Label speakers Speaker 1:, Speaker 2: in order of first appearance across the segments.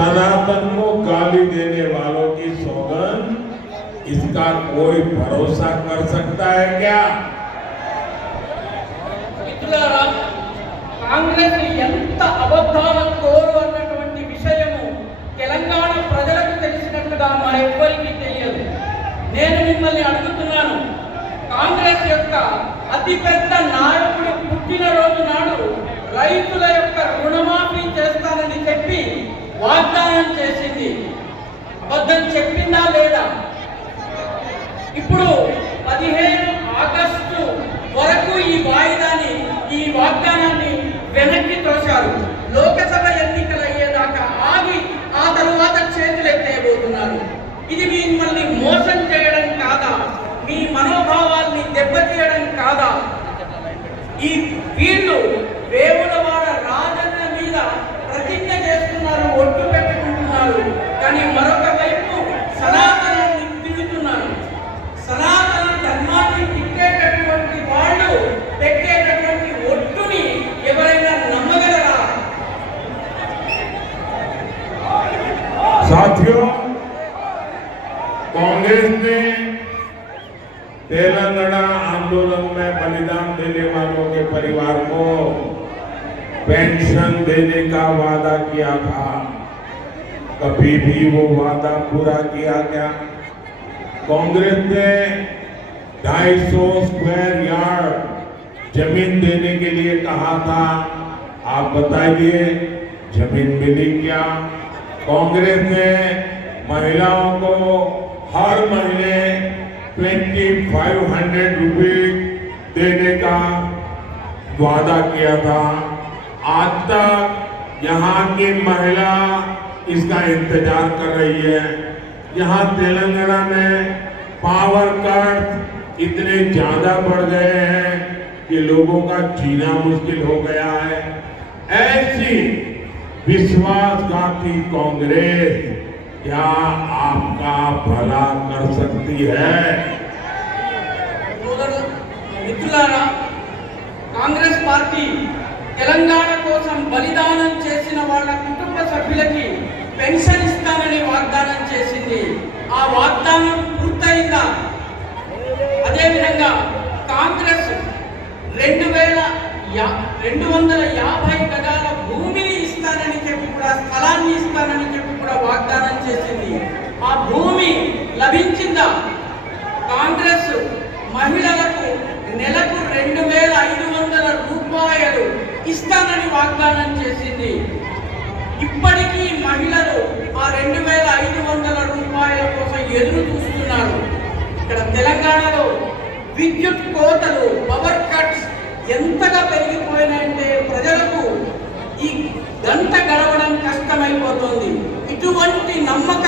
Speaker 1: सनातन को गाली देने वालों की सौगन इसका कोई भरोसा कर सकता है क्या
Speaker 2: మిత్రులారా కాంగ్రెస్ ఎంత అబద్ధాల కోరు అన్నటువంటి విషయము తెలంగాణ ప్రజలకు తెలిసినట్టుగా మరెవ్వరికీ తెలియదు నేను మిమ్మల్ని అడుగుతున్నాను కాంగ్రెస్ యొక్క అతిపెద్ద నాయకుడు పుట్టినరోజు నాడు రైతుల యొక్క రుణమాఫీ చేస్తానని చెప్పి వాగ్దానం చేసింది. అబద్ధం చెప్పిందా లేదా? ఇప్పుడు పదిహేను ఆగస్టు వరకు ఈ వాయిదాని ఈ వాగ్దానాన్ని వెనక్కి తోశారు. లోకసభ ఎన్నికలు అయ్యేదాకా ఆగి ఆ తరువాత చేతులు ఎత్తేయబోతున్నారు. ఇది మిమ్మల్ని మోసం చేయడం కాదా? మీ మనోభావాల్ని దెబ్బతీయడం కాదా? ఈ వీళ్ళు
Speaker 1: దేవుడు देने वालों के परिवार को पेंशन देने का वादा किया था। कभी भी वो वादा पूरा किया क्या कांग्रेस ने 250 स्क्वायर यार्ड ज़मीन देने के लिए कहा था। आप बताइए, ज़मीन मिली क्या? कांग्रेस ने महिलाओं को हर महीने ट्वेंटी फाइव हंड्रेड रुपीज़ देने का वादा किया था। आज तक यहाँ की महिला इसका इंतज़ार कर रही है। यहाँ तेलंगाना में पावर कट इतने ज़्यादा बढ़ गए हैं कि लोगों का जीना मुश्किल हो गया है। ऐसी विश्वासघाती कांग्रेस क्या आपका भला कर सकती है?
Speaker 2: మిత్రులారా కాంగ్రెస్ పార్టీ తెలంగాణ కోసం బలిదానం చేసిన వాళ్ళ కుటుంబ సభ్యులకి పెన్షన్ ఇస్తానని వాగ్దానం చేసింది. ఆ వాగ్దానం పూర్తయిందా? అదేవిధంగా కాంగ్రెస్ రెండు వేల యా- రెండు వందల యాభై గజాల భూమిని ఇస్తానని చెప్పి కూడా స్థలాన్ని ఇస్తానని చెప్పి కూడా వాగ్దానం చేసింది. ఆ భూమి లభించిందా? కాంగ్రెస్ మహిళలకు రెండు వేల ఐదు వందల రూపాయలు ఇస్తానని వాగ్దానం చేసింది. ఇప్పటికీ మహిళలు ఆ రెండు వేల ఐదు వందల రూపాయల కోసం ఎదురు చూస్తున్నారు. ఇక్కడ తెలంగాణలో విద్యుత్ కోతలు పవర్ కట్స్ ఎంతగా పెరిగిపోయినాయంటే ప్రజలకు ఈ గంట గడవడం కష్టమైపోతుంది. ఇటువంటి నమ్మకం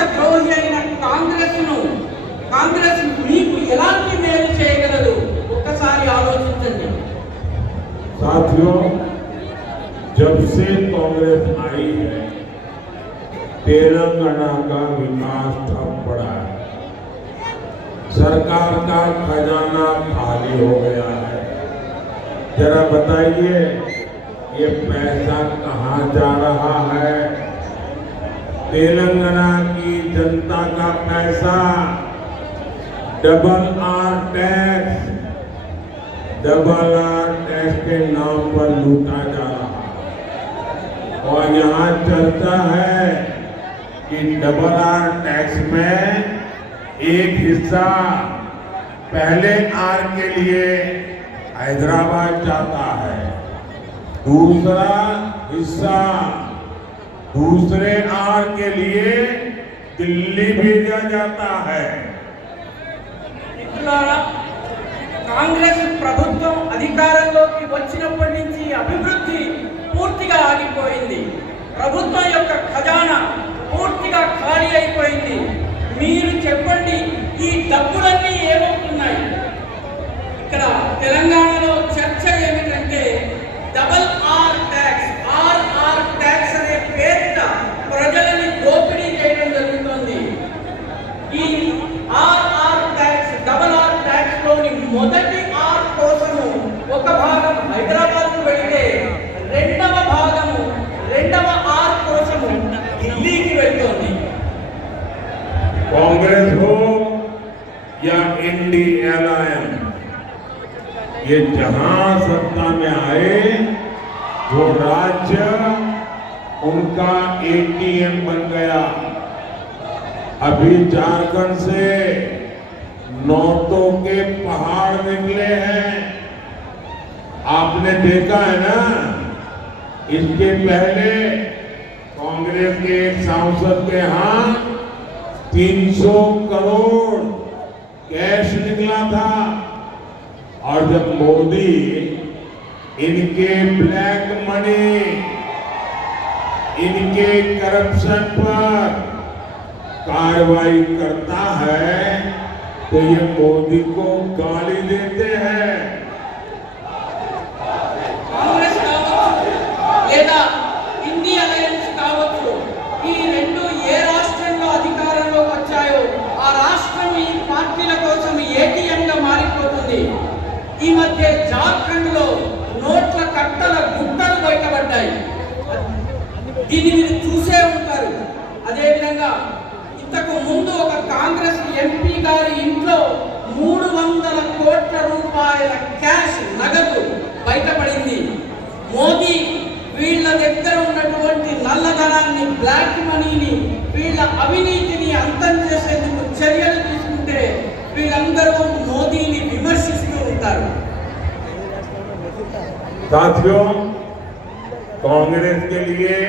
Speaker 1: जब से कांग्रेस आई है, तेलंगाना का विकास ठप पड़ा है। सरकार का खजाना खाली हो गया है। जरा बताइए, ये पैसा कहाँ जा रहा है? तेलंगाना की जनता का पैसा, double R tax, double R tax के नाम पर लूटा जा और यहाँ चर्चा है कि डबल आर टैक्स में एक हिस्सा पहले आर के लिए हैदराबाद जाता है दूसरा हिस्सा दूसरे आर के लिए दिल्ली भेजा जाता है
Speaker 2: మిత్రులారా కాంగ్రెస్ ప్రభుత్వం అధికారంలోకి వచ్చినప్పటి నుంచి అభివృద్ధి పూర్తిగా ఆగిపోయింది. ప్రభుత్వం యొక్క ఖజానా పూర్తిగా ఖాళీ అయిపోయింది. మీరు చెప్పండి ఈ డబ్బులన్నీ ఏమవుతున్నాయి? ఇక్కడ తెలంగాణలో చర్చ ఏమిటంటే డబల్ ఆర్ ఆర్
Speaker 1: कांग्रेस हो या इंडी ये जहाँ सत्ता में आए, वो राज्य उनका एटीएम बन गया। अभी झारखंड से नोटों के पहाड़ निकले हैं। आपने देखा है ना? इसके पहले कांग्रेस के एक सांसद के यहाँ 300 करोड़ कैश निकला था। और जब मोदी इनके ब्लैक मनी, इनके करप्शन पर कार्रवाई करता है तो ये मोदी को गाली देते हैं।
Speaker 2: ఈ మధ్య జార్ఖండ్లో నోట్ల కట్టల గుట్టలు బయటపడ్డాయి. దీన్ని మీరు చూసే ఉంటారు. అదేవిధంగా ఇంతకు ముందు ఒక కాంగ్రెస్ ఎంపీ గారి ఇంట్లో మూడు వందల కోట్ల రూపాయల క్యాష్ నగదు బయటపడింది. మోదీ వీళ్ళ దగ్గర ఉన్నటువంటి నల్లధనాన్ని బ్లాక్ మనీని వీళ్ళ అవినీతిని అంతం చేసేందుకు చర్యలు తీసుకుంటే
Speaker 1: साथियों, कांग्रेस के लिए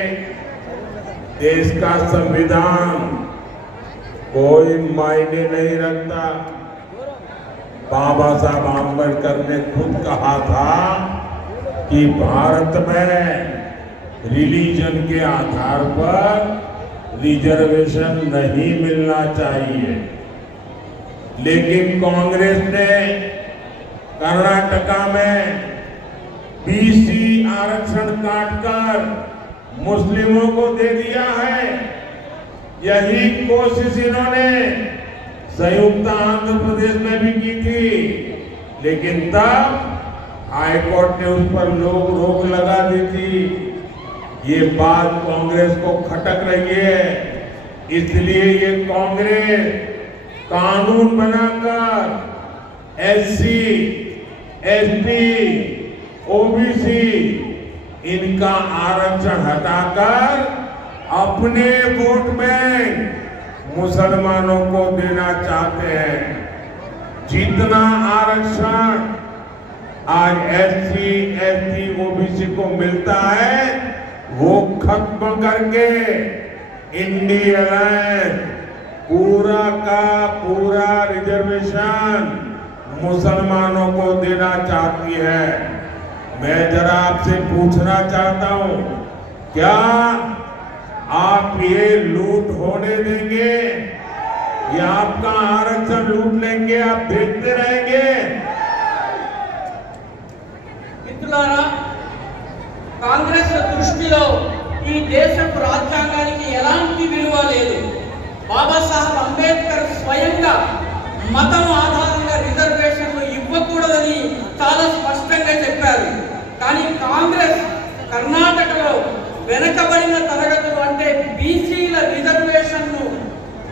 Speaker 1: देश का संविधान कोई मायने नहीं रखता। बाबा साहब आम्बेडकर ने खुद कहा था कि भारत में रिलीजन के आधार पर रिजर्वेशन नहीं मिलना चाहिए। लेकिन कांग्रेस ने कर्नाटका में बीसी आरक्षण काटकर मुस्लिमों को दे दिया है। यही कोशिश इन्होंने। संयुक्त आंध्र प्रदेश में भी की थी। लेकिन तब हाईकोर्ट ने उस पर लोग रोक लगा दी थी। ये बात कांग्रेस को खटक रही है। इसलिए ये कांग्रेस कानून बनाकर एससी एसटी ओबीसी, इनका आरक्षण हटाकर अपने वोट बैंक मुसलमानों को देना चाहते हैं। जितना आरक्षण आज S C SC, ST, OBC को मिलता है, वो खत्म करके इंडियन पूरा का पूरा रिजर्वेशन मुसलमानों को देना चाहती है। मैं जरा आपसे पूछना चाहता हूं क्या आप ये लूट होने देंगे या आपका आरक्षण लूट लेंगे आप देखते रहेंगे
Speaker 2: మిత్రులారా కాంగ్రెస్ దృష్టిలో ఈ దేశపు రాజ్యాంగానికి ఎలాంటి విలువ లేదు బాబాసాహెబ్ అంబేద్కర్ స్వయంగా మతం ఆధారంగా రిజర్వేషన్లు ఇవ్వకూడదని చాలా స్పష్టంగా చెప్పారు కానీ కాంగ్రెస్ కర్ణాటకలో వెనకబడిన తరగతులు అంటే బీసీల రిజర్వేషన్ను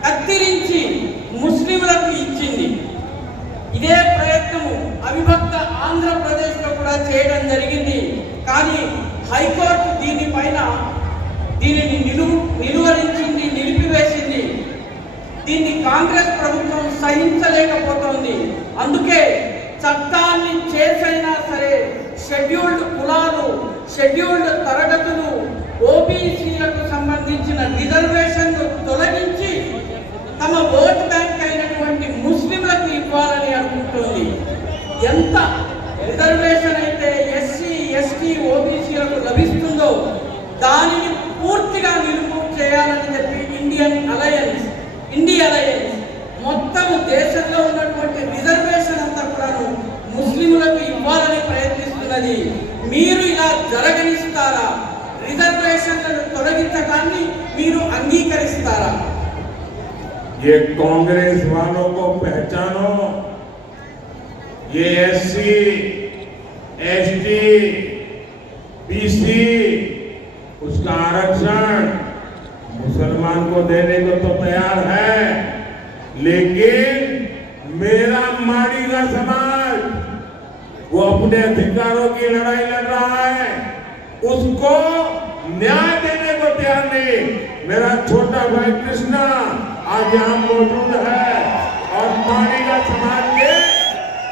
Speaker 2: కత్తిరించి ముస్లింలకు ఇచ్చింది. ఇదే ప్రయత్నము అవిభక్త ఆంధ్రప్రదేశ్లో కూడా చేయడం జరిగింది. కానీ హైకోర్టు దీనిపైన దీనిని నిలువు నిలువరించింది నిలిపివేసింది. దీన్ని కాంగ్రెస్ ప్రభుత్వం సహించలేకపోతోంది. అందుకే చట్టాన్ని చేసైనా సరే షెడ్యూల్డ్ కులాలు షెడ్యూల్డ్ తరగతులు ఓబీసీలకు సంబంధించిన రిజర్వేషన్ను తొలగించి తమ ఓట్ బ్యాంక్ అయినటువంటి ముస్లింలకు ఇవ్వాలని అనుకుంటుంది. ఎంత రిజర్వేషన్ అయితే
Speaker 1: एससी एसटी बीसी उसका आरक्षण मुसलमान को देने को तो तैयार है, लेकिन मेरा माड़ी का समाज, वो अपने अधिकारों की लड़ाई लड़ रहा है, उसको न्याय देने को तैयार नहीं। मेरा छोटा भाई कृष्णा, आज यहाँ मौजूद है और माड़ी का समाज के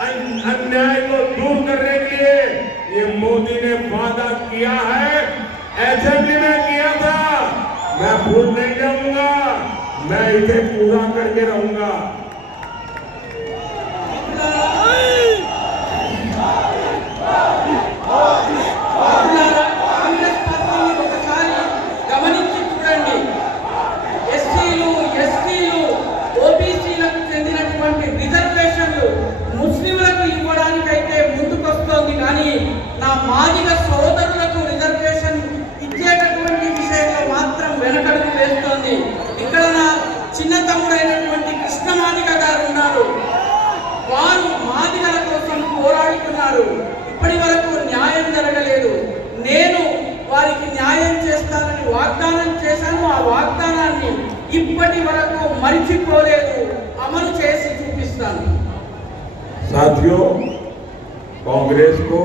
Speaker 1: अन- अन्याय को दूर करने के लिए ये मोदी ने वादा किया है। ऐसे भी मैं किया था। मैं भूल नहीं जाऊँगा। मैं इसे पूरा करके रहूँगा।
Speaker 2: ఇప్పటి వరకు మరిచిపోలేదు అమలు చేసి చూపిస్తాను
Speaker 1: साथियों कांग्रेस को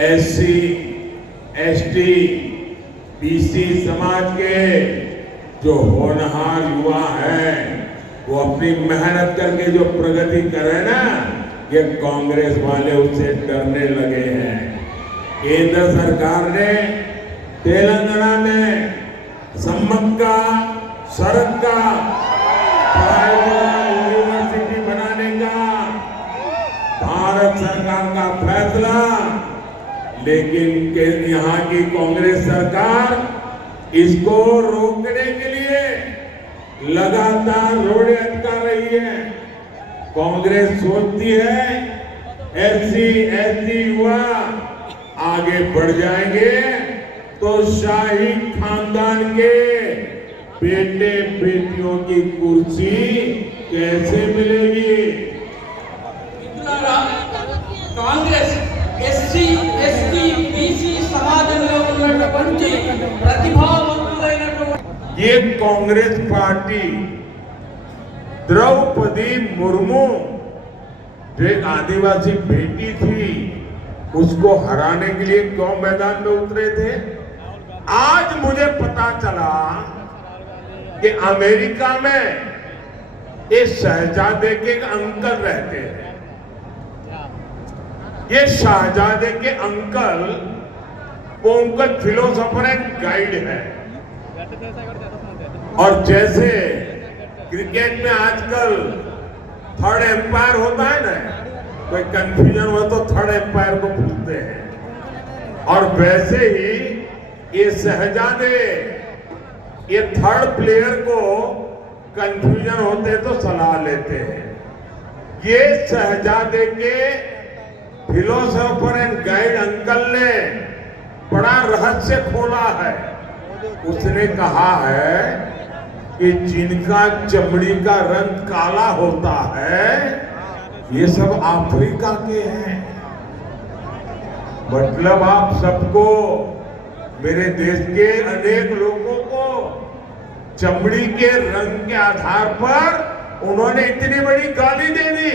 Speaker 1: एससी एसटी बीसी समाज के जो होनहार युवा हैं वो अपनी मेहनत करके जो प्रगति करे ना ये कांग्रेस वाले उससे डरने लगे हैं केंद्र सरकार ने तेलंगाना में सम्मक्का सड़क का यूनिवर्सिटी बनाने का। भारत सरकार का फैसला। लेकिन यहाँ की कांग्रेस सरकार इसको रोकने के लिए लगातार रोड़े अटका रही है। कांग्रेस सोचती है, ऐसी ऐसी युवा आगे बढ़ जाएँगे तो शाही खानदान के बेटे बेटियों की कुर्सी कैसे मिलेगी
Speaker 2: మిత్రులారా కాంగ్రెస్ ఎస్సీ ఎస్టీ బీసీ సమాజంలో ఉన్నటువంటి ప్రతిభావంతులైనటువంటి
Speaker 1: ये कांग्रेस पार्टी द्रौपदी मुर्मू जो एक आदिवासी बेटी थी उसको हराने के लिए क्यों मैदान में उतरे थे आज मुझे पता चला कि अमेरिका में इस शहजादे के अंकल रहते हैं। ये शहजादे के अंकल, वो उनका फिलोसोफर एंड गाइड है। और जैसे क्रिकेट में आजकल थर्ड एम्पायर होता है ना, कोई कंफ्यूजन हो तो थर्ड एम्पायर को पूछते हैं। और वैसे ही ये शहजादे ये थर्ड प्लेयर को कंफ्यूजन होते तो सलाह लेते हैं। ये शहजादे के फिलोसोफर एंड गाइड अंकल ने बड़ा रहस्य खोला है। उसने कहा है कि जिनका चमड़ी का रंग काला होता है, ये सब अफ्रीका के हैं। मतलब आप सबको, मेरे देश के अनेक लोगों को चमड़ी के रंग के आधार पर उन्होंने इतनी बड़ी गाली दे दी।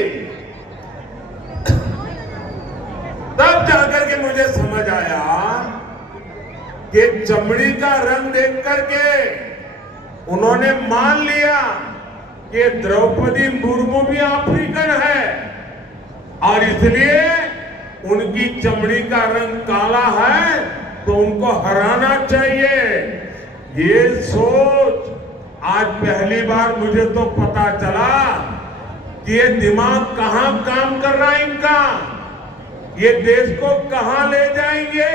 Speaker 1: तब जाकर के मुझे समझ आया कि चमड़ी का रंग देख करके उन्होंने मान लिया कि द्रौपदी मुर्मू भी अफ्रीकन है और इसलिए उनकी चमड़ी का रंग काला है तो उनको हराना चाहिए। ये सोच आज पहली बार मुझे तो पता चला कि ये दिमाग कहां काम कर रहा है इनका ये देश को कहां ले जाएंगे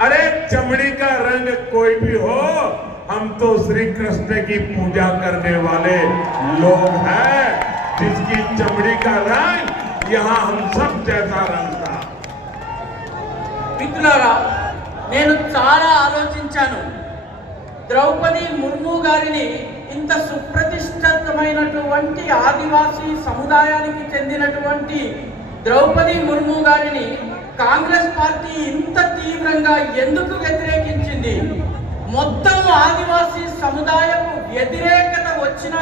Speaker 1: अरे चमड़ी का रंग कोई भी हो हम तो श्री कृष्ण की पूजा करने वाले लोग हैं जिसकी चमड़ी का रंग यहाँ हम सब जैसा रंग था
Speaker 2: మిత్రులారా నేను చాలా ఆలోచించాను ద్రౌపది ముర్ము గారిని ఇంత సుప్రతిష్ఠితమైనటువంటి ఆదివాసీ సముదాయానికి చెందినటువంటి ద్రౌపది ముర్ము గారిని కాంగ్రెస్ పార్టీ ఇంత తీవ్రంగా ఎందుకు వ్యతిరేకించింది? మొత్తం ఆదివాసీ సముదాయపు వచ్చిన